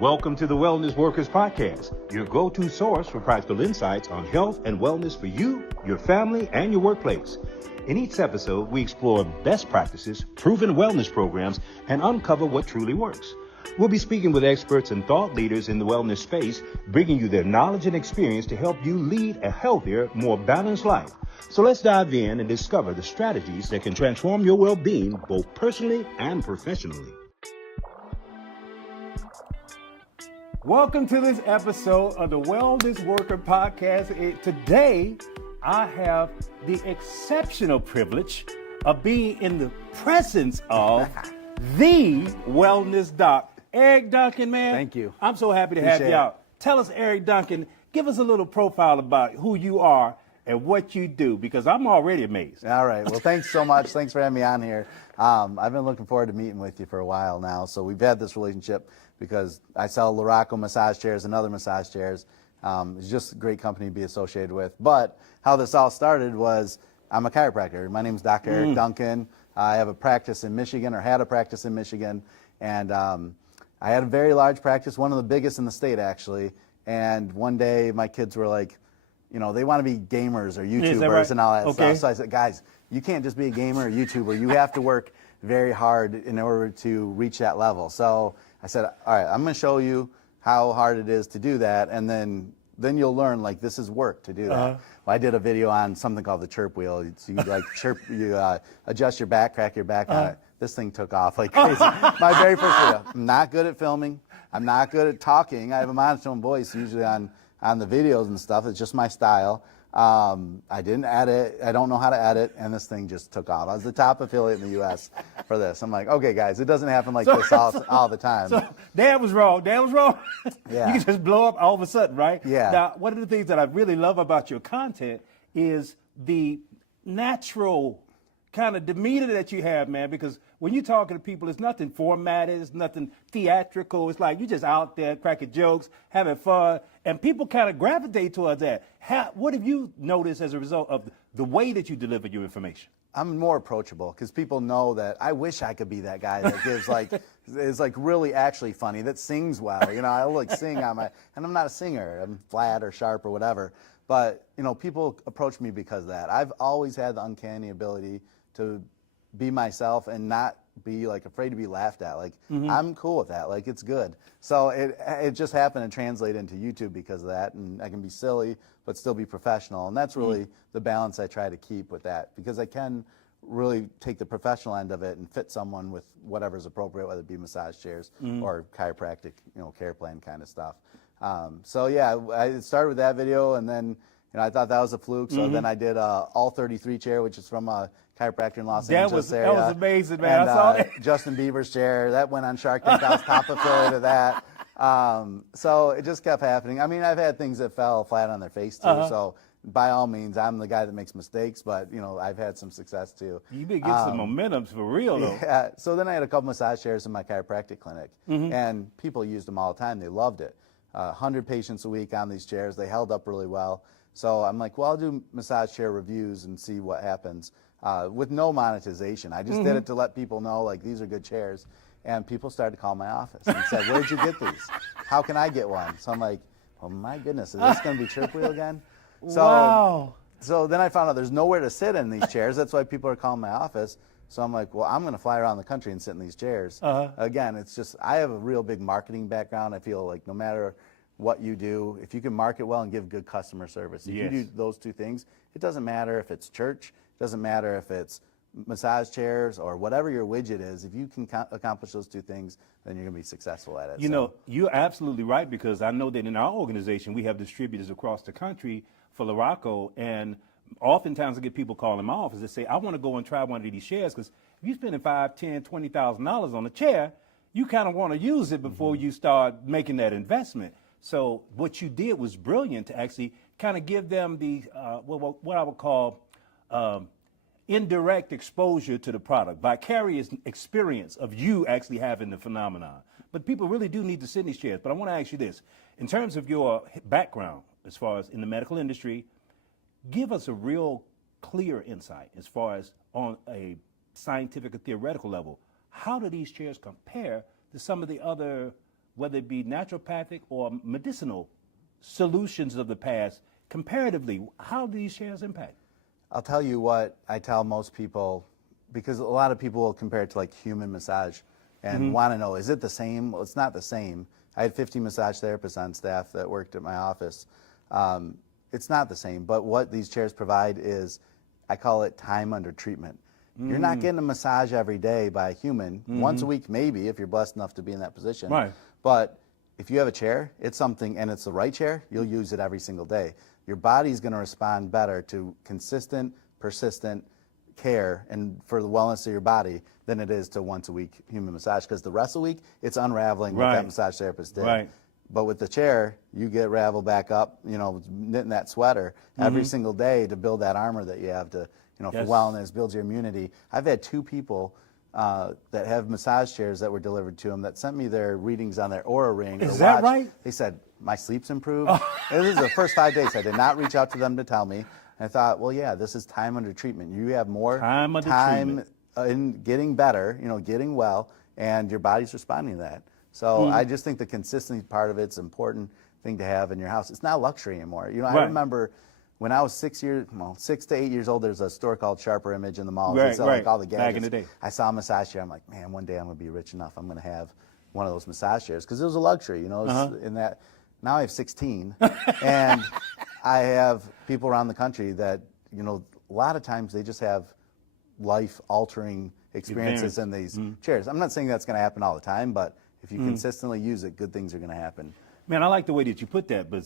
Welcome to the Wellness Workers Podcast, your go-to source for practical insights on health and wellness for you, your family, and your workplace. In each episode, we explore best practices, proven wellness programs, and uncover what truly works. We'll be speaking with experts and thought leaders in the wellness space, bringing you their knowledge and experience to help you lead a healthier, more balanced life. So let's dive in and discover the strategies that can transform your well-being both personally and professionally. Welcome to this episode of the Wellness Worker Podcast. Today, I have the exceptional privilege of being in the presence of the wellness doc, Eric Duncan, man. Thank you. I'm so happy to have you out. Tell us, Eric Duncan, give us a little profile about who you are and what you do, because I'm already amazed. All right. Well, thanks so much. Thanks for having me on here. I've been looking forward to meeting with you for a while now. So we've had this relationship because I sell Luraco massage chairs and other massage chairs. It's just a great company to be associated with. But how this all started was I'm a chiropractor. My name's Dr. Eric Duncan. I have a practice in Michigan, or had a practice in Michigan. And I had a very large practice, one of the biggest in the state, actually. And one day my kids were like, you know, they want to be gamers or YouTubers and all that stuff. So I said, guys, you can't just be a gamer or YouTuber. You have to work very hard in order to reach that level. So I said, all right, I'm going to show you how hard it is to do that, and then you'll learn, like, this is work to do that. Well, I did a video on something called the chirp wheel. So you like chirp, you adjust your back, crack your back on it. This thing took off like crazy. My very first video. I'm not good at filming. I'm not good at talking. I have a monotone voice usually on the videos and stuff. It's just my style. I didn't edit. I don't know how to edit, and this thing just took off. I was the top affiliate in the U.S. for this. I'm like, okay, guys, it doesn't happen like this all the time. So Dad was wrong. Dad was wrong. Yeah. You can just blow up all of a sudden, right? Yeah. Now, one of the things that I really love about your content is the natural kind of demeanor that you have, man, because when you're talking to people, it's nothing formatted, it's nothing theatrical. It's like you're just out there cracking jokes, having fun, and people kind of gravitate towards that. What have you noticed as a result of the way that you deliver your information? I'm more approachable because people know that I wish I could be that guy that gives is like really actually funny, that sings well. You know, I like sing and I'm not a singer. I'm flat or sharp or whatever. But, you know, people approach me because of that. I've always had the uncanny ability to be myself and not be like afraid to be laughed at. Like I'm cool with that. Like it's good. So it just happened to translate into YouTube because of that, and I can be silly but still be professional, and that's really the balance I try to keep with that, because I can really take the professional end of it and fit someone with whatever's appropriate, whether it be massage chairs or chiropractic, you know, care plan kind of stuff. So yeah, I started with that video, and then I thought that was a fluke. So then I did all 33 chair, which is from a chiropractor in Los Angeles area. That was amazing, man. And, I saw that. Justin Bieber's chair, that went on Shark Tank. I was top affiliate of that. So it just kept happening. I mean, I've had things that fell flat on their face too. So by all means, I'm the guy that makes mistakes, but I've had some success too. You've been getting some momentum for real though. Yeah. So then I had a couple massage chairs in my chiropractic clinic, and people used them all the time. They loved it. 100 patients a week on these chairs. They held up really well. So I'm like, well, I'll do massage chair reviews and see what happens with no monetization. I just did it to let people know, like, these are good chairs. And people started to call my office and said, where'd you get these? How can I get one? So I'm like, oh, my goodness, is this going to be chirp wheel again? So, wow. So then I found out there's nowhere to sit in these chairs. That's why people are calling my office. So I'm like, well, I'm going to fly around the country and sit in these chairs. Again, it's just, I have a real big marketing background. I feel like no matter what you do, if you can market well and give good customer service, if you do those two things, it doesn't matter if it's church, it doesn't matter if it's massage chairs or whatever your widget is. If you can accomplish those two things, then you're going to be successful at it. You know, you're absolutely right, because I know that in our organization we have distributors across the country for Luraco, and oftentimes I get people calling my office that say, I want to go and try one of these chairs, because if you're spending $5,000, $10,000, $20,000 on a chair, you kind of want to use it before you start making that investment. So what you did was brilliant to actually kind of give them the what I would call indirect exposure to the product, vicarious experience of you actually having the phenomenon. But people really do need to sit in these chairs. But I want to ask you this. In terms of your background, as far as in the medical industry, give us a real clear insight as far as on a scientific or theoretical level. How do these chairs compare to some of the other whether it be naturopathic or medicinal solutions of the past, comparatively, how do these chairs impact? I'll tell you what I tell most people, because a lot of people will compare it to like human massage and want to know, is it the same? Well, it's not the same. I had 50 massage therapists on staff that worked at my office. It's not the same, but what these chairs provide is, I call it time under treatment. You're not getting a massage every day by a human. Once a week, maybe, if you're blessed enough to be in that position. Right. But if you have a chair, it's something, and it's the right chair, you'll use it every single day. Your body's going to respond better to consistent, persistent care and for the wellness of your body than it is to once a week human massage, because the rest of the week, it's unraveling what that massage therapist did. Right. But with the chair, you get raveled back up, you know, knitting that sweater every single day to build that armor that you have to, you know, for wellness, build your immunity. I've had 2 people that have massage chairs that were delivered to them that sent me their readings on their Aura Ring. Is that right? They said, my sleep's improved. This is the first 5 days. I did not reach out to them to tell me. And I thought, well, yeah, this is time under treatment. You have more time in getting better, you know, getting well, and your body's responding to that. So I just think the consistency part of it's an important thing to have in your house. It's not luxury anymore. You know, I remember when I was 6 to 8 years old, there's a store called Sharper Image in the mall. They sell like all the gadgets. Back in the day. I saw a massage chair. I'm like, man, one day I'm going to be rich enough. I'm going to have one of those massage chairs, because it was a luxury, you know. In that, now I have 16, and I have people around the country that, you know, a lot of times they just have life-altering experiences in these chairs. I'm not saying that's going to happen all the time, but if you consistently use it, good things are going to happen. Man, I like the way that you put that, but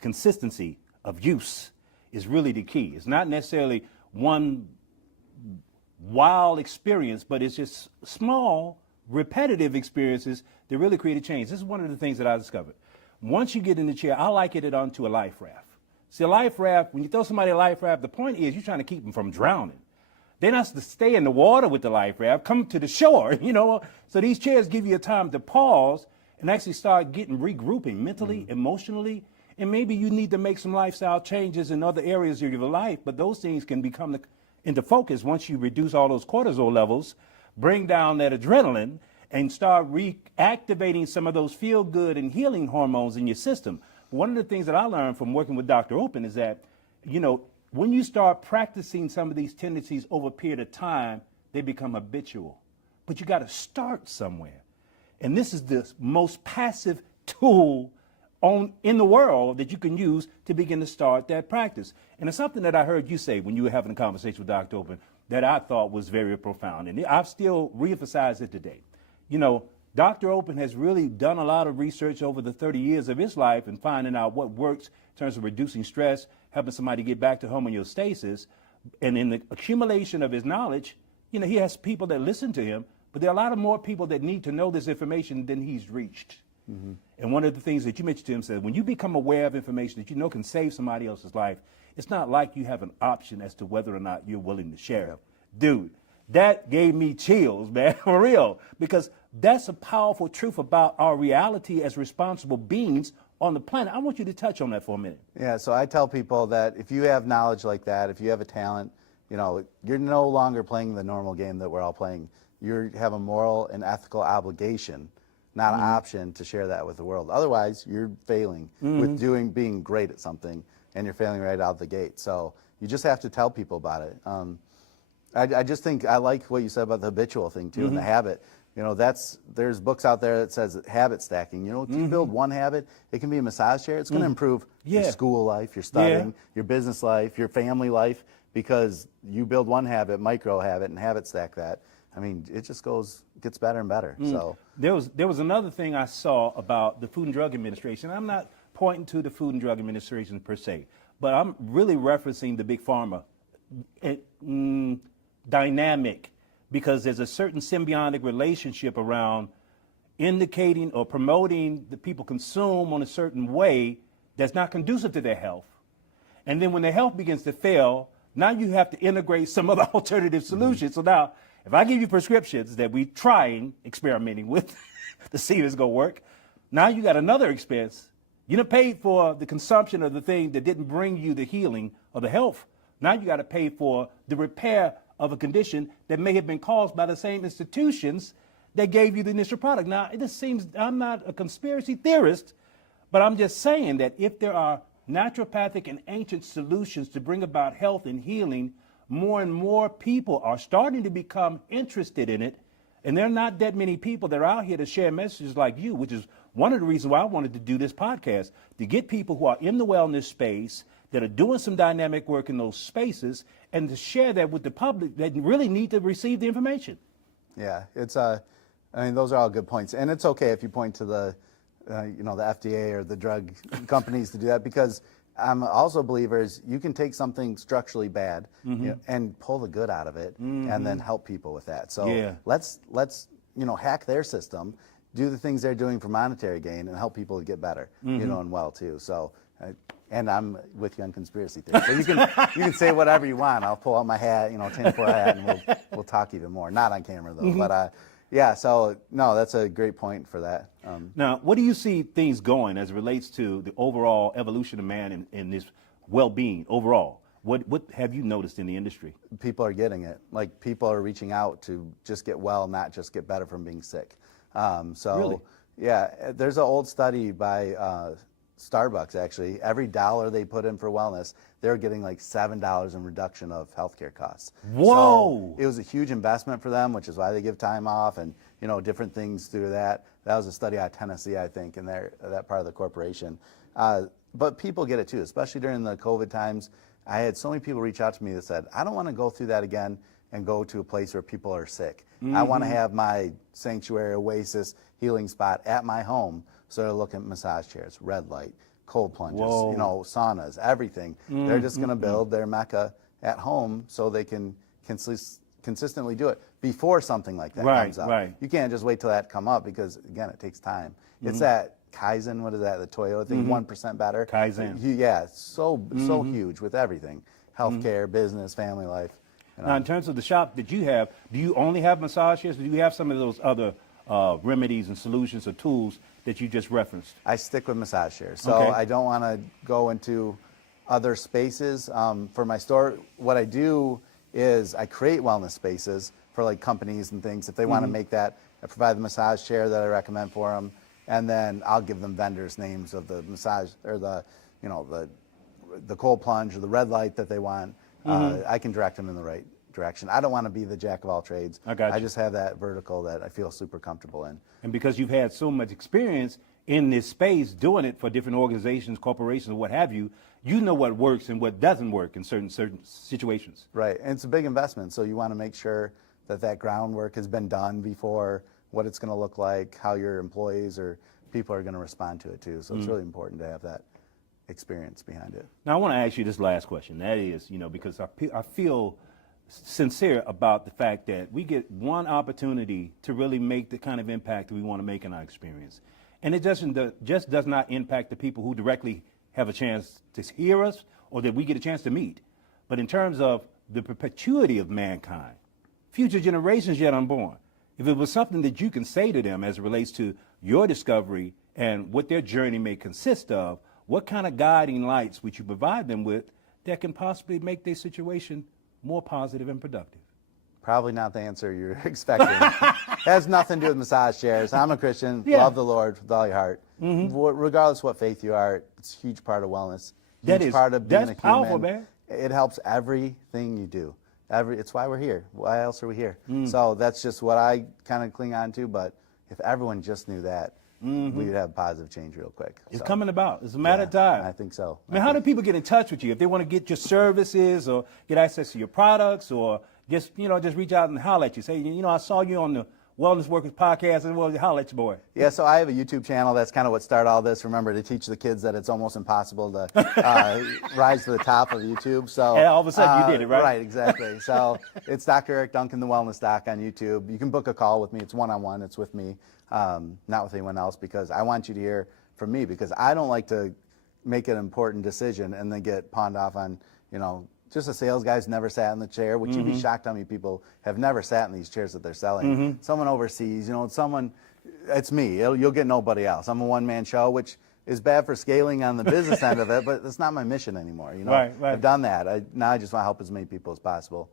consistency of use is really the key. It's not necessarily one wild experience, but it's just small, repetitive experiences that really create a change. This is one of the things that I discovered. Once you get in the chair, I liken it onto a life raft. See, a life raft, when you throw somebody a life raft, the point is you're trying to keep them from drowning. They're not to stay in the water with the life raft, come to the shore, you know. So these chairs give you a time to pause and actually start regrouping mentally, emotionally, and maybe you need to make some lifestyle changes in other areas of your life, but those things can become into focus once you reduce all those cortisol levels, bring down that adrenaline, and start reactivating some of those feel-good and healing hormones in your system. One of the things that I learned from working with Dr. Open is that, you know, when you start practicing some of these tendencies over a period of time, they become habitual. But you got to start somewhere. And this is the most passive tool in the world that you can use to begin to start that practice. And it's something that I heard you say when you were having a conversation with Dr. Open that I thought was very profound. And I've still reemphasized it today. You know, Dr. Open has really done a lot of research over the 30 years of his life and finding out what works in terms of reducing stress, helping somebody get back to homeostasis. And in the accumulation of his knowledge, you know, he has people that listen to him, but there are a lot of more people that need to know this information than he's reached. And one of the things that you mentioned to him said, when you become aware of information that you know can save somebody else's life, it's not like you have an option as to whether or not you're willing to share it. Dude, that gave me chills, man, for real, because that's a powerful truth about our reality as responsible beings on the planet. I want you to touch on that for a minute. Yeah, so I tell people that if you have knowledge like that, if you have a talent, you know, you're no longer playing the normal game that we're all playing. You have a moral and ethical obligation, not an option, to share that with the world. Otherwise, you're failing with being great at something, and you're failing right out the gate. So you just have to tell people about it. I just think I like what you said about the habitual thing too, and the habit. You know, there's books out there that says habit stacking. You know, if you build one habit, it can be a massage chair. It's going to improve your school life, your studying, your business life, your family life, because you build one habit, micro habit, and habit stack that. I mean, it just gets better and better. So there was another thing I saw about the Food and Drug Administration. I'm not pointing to the Food and Drug Administration per se, but I'm really referencing the big pharma dynamic, because there's a certain symbiotic relationship around indicating or promoting that people consume on a certain way that's not conducive to their health. And then when their health begins to fail, now you have to integrate some other alternative solutions. So now, if I give you prescriptions that we're trying, experimenting with to see if it's going to work, now you got another expense. You done paid for the consumption of the thing that didn't bring you the healing or the health. Now you got to pay for the repair of a condition that may have been caused by the same institutions that gave you the initial product. Now, it just seems, I'm not a conspiracy theorist, but I'm just saying that if there are naturopathic and ancient solutions to bring about health and healing, more and more people are starting to become interested in it. And there are not that many people that are out here to share messages like you, which is one of the reasons why I wanted to do this podcast, to get people who are in the wellness space, that are doing some dynamic work in those spaces, and to share that with the public that really need to receive the information. Yeah, it's I mean, those are all good points, and it's okay if you point to the, the FDA or the drug companies to do that, because I'm also a believer is you can take something structurally bad and pull the good out of it, and then help people with that. So let's hack their system, do the things they're doing for monetary gain, and help people get better, and well too. So. And I'm with you on conspiracy theory. So you can say whatever you want. I'll pull out my hat, tinfoil hat, and we'll talk even more. Not on camera though. But yeah. So no, that's a great point for that. Now, what do you see things going as it relates to the overall evolution of man and this well-being overall? What have you noticed in the industry? People are getting it. Like, people are reaching out to just get well, not just get better from being sick. Really? Yeah, there's an old study by Starbucks, actually. Every dollar they put in for wellness, they're getting like $7 in reduction of healthcare costs. Whoa! So it was a huge investment for them, which is why they give time off and different things through that. That was a study out of Tennessee, I think, in that part of the corporation. But people get it too, especially during the COVID times. I had so many people reach out to me that said, I don't want to go through that again and go to a place where people are sick. I want to have my sanctuary oasis healing spot at my home. So they're looking at massage chairs, red light, cold plunges, saunas, everything. They're just going to build their mecca at home so they can consistently do it before something like that comes up. Right. You can't just wait till that come up, because again, it takes time. It's that Kaizen, what is that, the Toyota thing, 1% better? Kaizen. Yeah, so huge with everything, healthcare, business, family life. Now, in terms of the shop that you have, do you only have massage chairs, or do you have some of those other remedies and solutions or tools that you just referenced? I stick with massage chairs. So I don't want to go into other spaces. For my store, what I do is I create wellness spaces for like companies and things. If they want to make that, I provide the massage chair that I recommend for them, and then I'll give them vendors' names of the massage or the cold plunge or the red light that they want. I can direct them in the right direction. I don't want to be the jack of all trades. I just have that vertical that I feel super comfortable in. And because you've had so much experience in this space doing it for different organizations, corporations, what have you, you know what works and what doesn't work in certain situations. Right, and it's a big investment, so you want to make sure that groundwork has been done before, what it's going to look like, how your employees or people are going to respond to it too. So it's really important to have that experience behind it. Now I want to ask you this last question. That is, because I feel sincere about the fact that we get one opportunity to really make the kind of impact that we want to make in our experience. And it just does not impact the people who directly have a chance to hear us or that we get a chance to meet. But in terms of the perpetuity of mankind, future generations yet unborn, if it was something that you can say to them as it relates to your discovery and what their journey may consist of, what kind of guiding lights would you provide them with that can possibly make their situation more positive and productive? Probably not the answer you're expecting. Has nothing to do with massage chairs. I'm a Christian. Love the Lord with all your heart. Regardless of what faith you are, it's a huge part of wellness. Huge part of being a human. That's powerful, man. It helps everything you do. It's why we're here. Why else are we here? So that's just what I kind of cling on to. But if everyone just knew that, we'd have positive change real quick. It's coming about. It's a matter of time. I think so. I mean, how do people get in touch with you if they want to get your services or get access to your products, or just reach out and holler at you? Say, I saw you on the Wellness Workers podcast, and well, holler at your boy. Yeah, so I have a YouTube channel. That's kind of what started all this. Remember, to teach the kids that it's almost impossible to rise to the top of YouTube. So and all of a sudden you did it, right? Right, exactly. So it's Dr. Eric Duncan, the Wellness Doc on YouTube. You can book a call with me. It's one-on-one. It's with me, not with anyone else, because I want you to hear from me, because I don't like to make an important decision and then get pawned off on, just a sales guy's never sat in the chair, which you'd be shocked how many people have never sat in these chairs that they're selling. Someone overseas, it's me. You'll get nobody else. I'm a one-man show, which is bad for scaling on the business end of it, but it's not my mission anymore. Right. I've done that. Now I just want to help as many people as possible.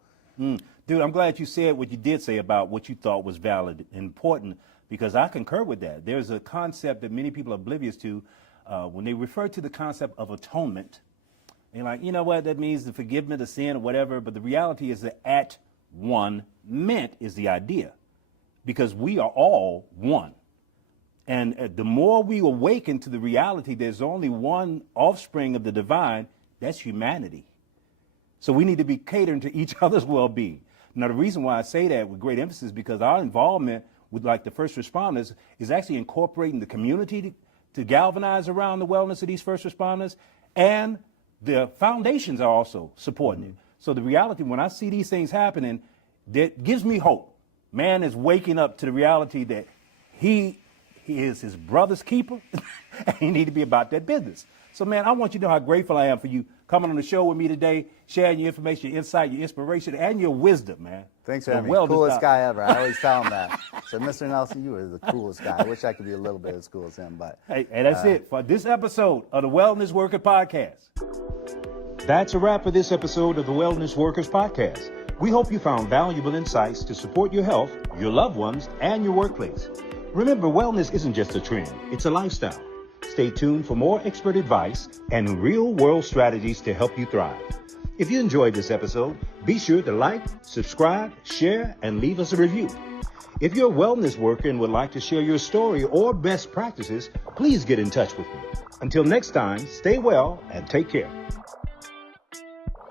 Dude, I'm glad you said what you did say about what you thought was valid and important, because I concur with that. There's a concept that many people are oblivious to when they refer to the concept of atonement. They're like, you know what, that means the forgiveness of sin or whatever, but the reality is that at one meant is the idea, because we are all one. And the more we awaken to the reality there's only one offspring of the divine, that's humanity. So we need to be catering to each other's well-being. Now, the reason why I say that with great emphasis is because our involvement with like the first responders is actually incorporating the community to galvanize around the wellness of these first responders, and the foundations are also supporting it. So the reality, when I see these things happening, that gives me hope. Man is waking up to the reality that he is his brother's keeper, and he need to be about that business. So, man, I want you to know how grateful I am for you coming on the show with me today, sharing your information, your insight, your inspiration, and your wisdom, man. Thanks for having me. Coolest guy ever. I always tell him that. So, Mr. Nelson, you are the coolest guy. I wish I could be a little bit as cool as him, but. Hey, and that's it for this episode of the Wellness Worker Podcast. That's a wrap for this episode of the Wellness Workers Podcast. We hope you found valuable insights to support your health, your loved ones, and your workplace. Remember, wellness isn't just a trend, it's a lifestyle. Stay tuned for more expert advice and real-world strategies to help you thrive. If you enjoyed this episode, be sure to like, subscribe, share, and leave us a review. If you're a wellness worker and would like to share your story or best practices, please get in touch with me. Until next time, stay well and take care.